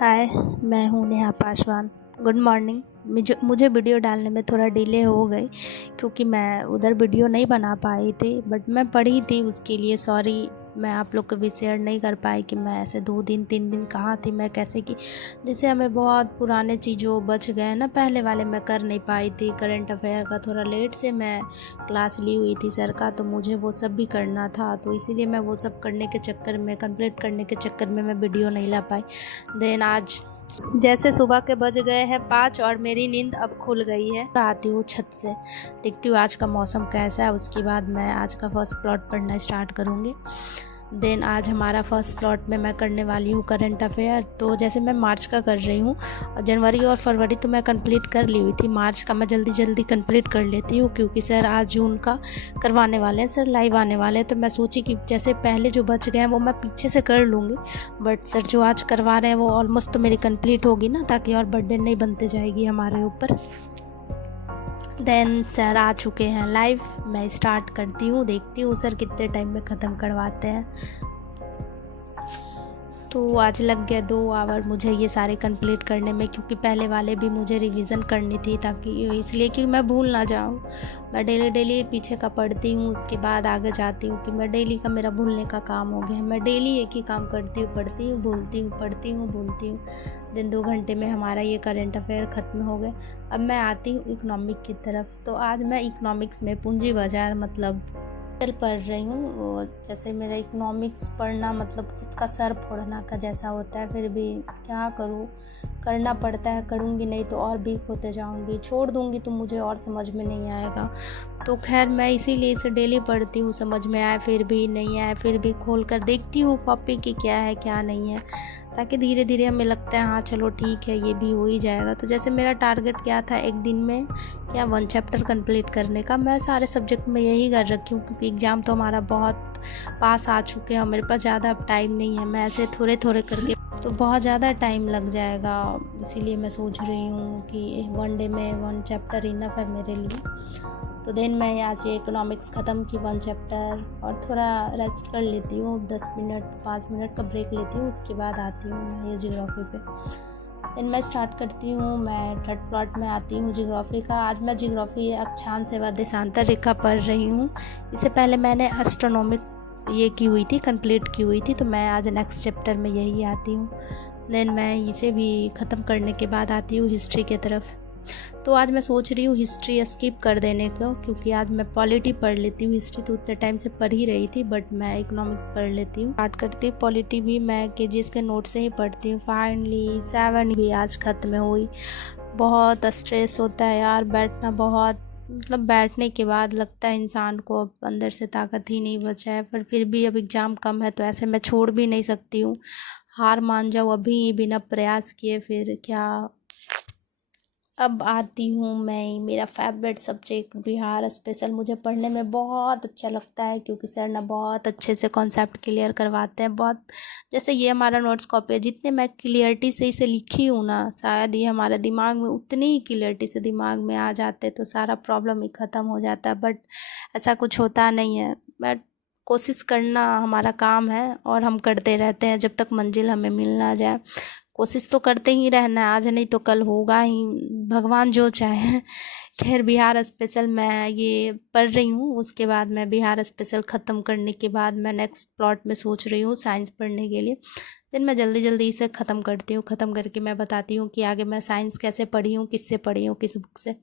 हाय, मैं हूँ Neha Paswan. Good morning. मुझे वीडियो डालने में थोड़ा डिले हो गई क्योंकि मैं उधर वीडियो नहीं बना पाई थी, बट मैं पढ़ी थी, उसके लिए सॉरी। मैं आप लोग को भी शेयर नहीं कर पाई कि मैं ऐसे 2 दिन 3 दिन कहाँ थी, मैं कैसे की। जैसे हमें बहुत पुराने चीज़ों बच गए ना, पहले वाले मैं कर नहीं पाई थी। करंट अफेयर का थोड़ा लेट से मैं क्लास ली हुई थी सर का, तो मुझे वो सब भी करना था, तो इसीलिए मैं वो सब करने के चक्कर में, कंप्लीट करने के चक्कर में मैं वीडियो नहीं ला पाई। देन आज जैसे सुबह के बज गए हैं 5 और मेरी नींद अब खुल गई है। आती हूँ छत से, देखती हूँ आज का मौसम कैसा है, उसके बाद मैं आज का फर्स्ट प्लॉट पढ़ना स्टार्ट करूँगी। देन आज हमारा फर्स्ट स्लॉट में मैं करने वाली हूँ करंट अफेयर। तो जैसे मैं मार्च का कर रही हूँ, जनवरी और फरवरी तो मैं कंप्लीट कर ली हुई थी, मार्च का मैं जल्दी जल्दी कंप्लीट कर लेती हूँ क्योंकि सर आज जून का करवाने वाले हैं, सर लाइव आने वाले हैं। तो मैं सोची कि जैसे पहले जो बच गए हैं वो मैं पीछे से कर लूँगी, बट सर जो आज करवा रहे हैं वो ऑलमोस्ट तो मेरी कंप्लीट होगी ना, ताकि और बर्डन नहीं बनते जाएगी हमारे ऊपर। देन सर आ चुके हैं लाइव, मैं स्टार्ट करती हूँ, देखती हूँ सर कितने टाइम में ख़त्म करवाते हैं। तो आज लग गया 2 आवर मुझे ये सारे कंप्लीट करने में, क्योंकि पहले वाले भी मुझे रिवीजन करनी थी, ताकि इसलिए कि मैं भूल ना जाऊँ। मैं डेली पीछे का पढ़ती हूँ, उसके बाद आगे जाती हूँ कि मैं डेली का मेरा भूलने का काम हो गया है। मैं डेली एक ही काम करती हूँ, पढ़ती हूँ, भूलती हूँ, पढ़ती हूँ, भूलती हूँ। दिन 2 घंटे में हमारा ये करंट अफेयर ख़त्म हो गए। अब मैं आती हूँ इकोनॉमिक की तरफ। तो आज मैं इकोनॉमिक्स में पूंजी बाजार मतलब पढ़ रही हूँ। जैसे मेरा इकोनॉमिक्स पढ़ना मतलब खुद का सर फोड़ना का जैसा होता है, फिर भी क्या करूँ, करना पड़ता है। करूँगी नहीं तो और वीक होते जाऊँगी, छोड़ दूँगी तो मुझे और समझ में नहीं आएगा। तो खैर मैं इसीलिए इसे डेली पढ़ती हूँ, समझ में आए फिर भी, नहीं आए फिर भी खोल कर देखती हूँ कॉपी की क्या है क्या नहीं है, ताकि धीरे धीरे हमें लगता है हाँ चलो ठीक है ये भी हो ही जाएगा। तो जैसे मेरा टारगेट क्या था एक दिन में क्या 1 चैप्टर कंप्लीट करने का, मैं सारे सब्जेक्ट में यही कर रखी हूँ क्योंकि एग्ज़ाम तो हमारा बहुत पास आ चुके हैं और मेरे पास ज़्यादा अब टाइम नहीं है। मैं ऐसे थोड़े थोड़े करके तो बहुत ज़्यादा टाइम लग जाएगा, इसीलिए मैं सोच रही हूँ कि 1 डे में 1 चैप्टर इनफ है मेरे लिए। तो देन मैं आज ये इकोनॉमिक्स ख़त्म की 1 चैप्टर, और थोड़ा रेस्ट कर लेती हूँ, 10 मिनट 5 मिनट का ब्रेक लेती हूँ, उसके बाद आती हूँ मैं ये जियोग्राफी पे। देन मैं स्टार्ट करती हूँ, मैं 3rd प्लॉट में आती हूँ जियोग्राफी का। आज मैं जियोग्राफी अक्षांश एवं देशांतर रेखा पढ़ रही हूँ। इससे पहले मैंने एस्ट्रोनॉमिक ये की हुई थी, कंप्लीट की हुई थी, तो मैं आज नेक्स्ट चैप्टर में यही आती हूँ। देन मैं इसे भी ख़त्म करने के बाद आती हूँ हिस्ट्री की तरफ। तो आज मैं सोच रही हूँ हिस्ट्री स्किप कर देने को, क्योंकि आज मैं पॉलिटी पढ़ लेती हूँ। हिस्ट्री तो उतने टाइम से पढ़ ही रही थी, बट मैं इकोनॉमिक्स पढ़ लेती हूँ, स्टार्ट करती हूँ। पॉलिटी भी मैं केजीएस के नोट से ही पढ़ती हूँ। फाइनली 7 भी आज ख़त्म हुई। बहुत स्ट्रेस होता है यार, बैठना बहुत, मतलब बैठने के बाद लगता है इंसान को अब अंदर से ताकत ही नहीं बचा है, पर फिर भी अब एग्ज़ाम कम है तो ऐसे मैं छोड़ भी नहीं सकती हूँ, हार मान जाऊँ अभी बिना प्रयास किए, फिर क्या। अब आती हूँ मैं, मेरा फेवरेट सब्जेक्ट बिहार स्पेशल मुझे पढ़ने में बहुत अच्छा लगता है, क्योंकि सर ना बहुत अच्छे से कॉन्सेप्ट क्लियर करवाते हैं। बहुत जैसे ये हमारा नोट्स कॉपी है, जितने मैं क्लियरिटी से इसे लिखी हूँ ना, शायद ये हमारे दिमाग में उतनी ही क्लियरिटी से दिमाग में आ जाते तो सारा प्रॉब्लम ही ख़त्म हो जाता, बट ऐसा कुछ होता नहीं है। बट कोशिश करना हमारा काम है और हम करते रहते हैं जब तक मंजिल हमें मिल ना जाए। कोशिश तो करते ही रहना है, आज नहीं तो कल होगा ही, भगवान जो चाहे। खैर बिहार स्पेशल मैं ये पढ़ रही हूँ, उसके बाद मैं बिहार स्पेशल ख़त्म करने के बाद मैं नेक्स्ट प्लॉट में सोच रही हूँ साइंस पढ़ने के लिए। देन मैं जल्दी जल्दी इसे ख़त्म करती हूँ, ख़त्म करके मैं बताती हूँ कि आगे मैं साइंस कैसे पढ़ी हूँ, किससे पढ़ी हूँ, किस बुक से।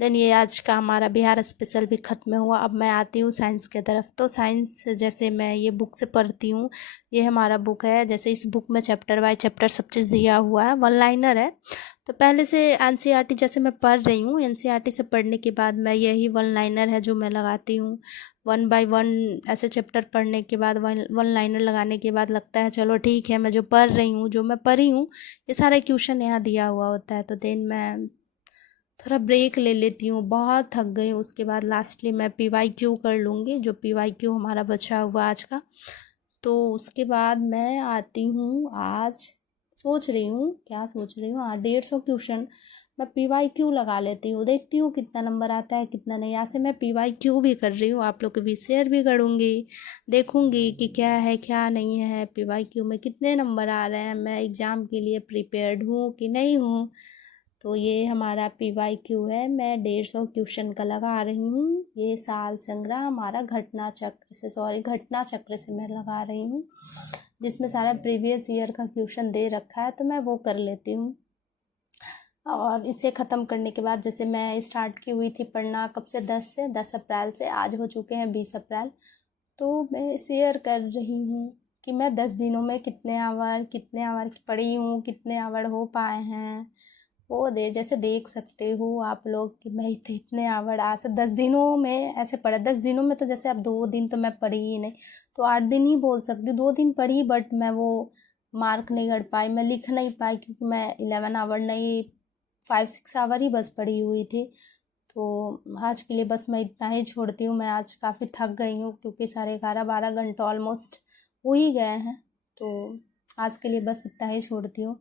देन ये आज का हमारा बिहार स्पेशल भी ख़त्म हुआ। अब मैं आती हूँ साइंस की तरफ। तो साइंस जैसे मैं ये बुक से पढ़ती हूँ, ये हमारा बुक है, जैसे इस बुक में चैप्टर बाय चैप्टर सब चीज़ दिया हुआ है, 1 लाइनर है। तो पहले से एनसीईआरटी जैसे मैं पढ़ रही हूँ, एनसीईआरटी से पढ़ने के बाद मैं यही 1 लाइनर है जो मैं लगाती हूँ। 1 बाय 1 ऐसे चैप्टर पढ़ने के बाद 1 लाइनर लगाने के बाद लगता है चलो ठीक है, मैं जो पढ़ रही हूँ, जो मैं पढ़ी हूँ, ये सारे क्वेश्चन यहाँ दिया हुआ होता है। तो देन मैं थोड़ा ब्रेक ले लेती हूँ, बहुत थक गई हूँ। उसके बाद लास्टली मैं पीवाईक्यू कर लूँगी, जो पीवाईक्यू हमारा बचा हुआ आज का। तो उसके बाद मैं आती हूँ आज सोच रही हूँ, क्या सोच रही हूँ, हाँ 150 क्वेश्चन मैं PYQ लगा लेती हूँ, देखती हूँ कितना नंबर आता है कितना नहीं। यहाँ से मैं PYQ भी कर रही हूँ, आप लोग को भी शेयर भी करूँगी, देखूँगी कि क्या है क्या नहीं है, PYQ में कितने नंबर आ रहे हैं, मैं एग्ज़ाम के लिए प्रिपेयर्ड हूँ कि नहीं हूँ। तो ये हमारा PYQ है, मैं 150 क्वेश्चन का लगा रही हूँ। ये साल संग्रह हमारा घटना चक्र से मैं लगा रही हूँ, जिसमें सारा प्रीवियस ईयर का क्वेश्चन दे रखा है, तो मैं वो कर लेती हूँ। और इसे ख़त्म करने के बाद, जैसे मैं स्टार्ट की हुई थी पढ़ना कब से, 10 अप्रैल से, आज हो चुके हैं 20 अप्रैल। तो मैं शेयर कर रही हूँ कि मैं 10 दिनों में कितने आवर की पढ़ी हूँ, कितने आवर हो पाए हैं। वो जैसे देख सकते हो आप लोग कि मैं इतने आवर आज से 10 दिनों में ऐसे पढ़ा। 10 दिनों में तो जैसे अब 2 दिन तो मैं पढ़ी ही नहीं, तो 8 दिन ही बोल सकती, 2 दिन पढ़ी, बट मैं वो मार्क नहीं कर पाई, मैं लिख नहीं पाई, क्योंकि मैं 11 आवर नहीं, 5-6 आवर ही बस पढ़ी हुई थी। तो आज के लिए बस मैं इतना ही छोड़ती हूँ। मैं आज काफ़ी थक गई हूँ, क्योंकि 11:30-12 घंटे ऑलमोस्ट हो ही गए हैं। तो आज के लिए बस इतना ही छोड़ती हूँ।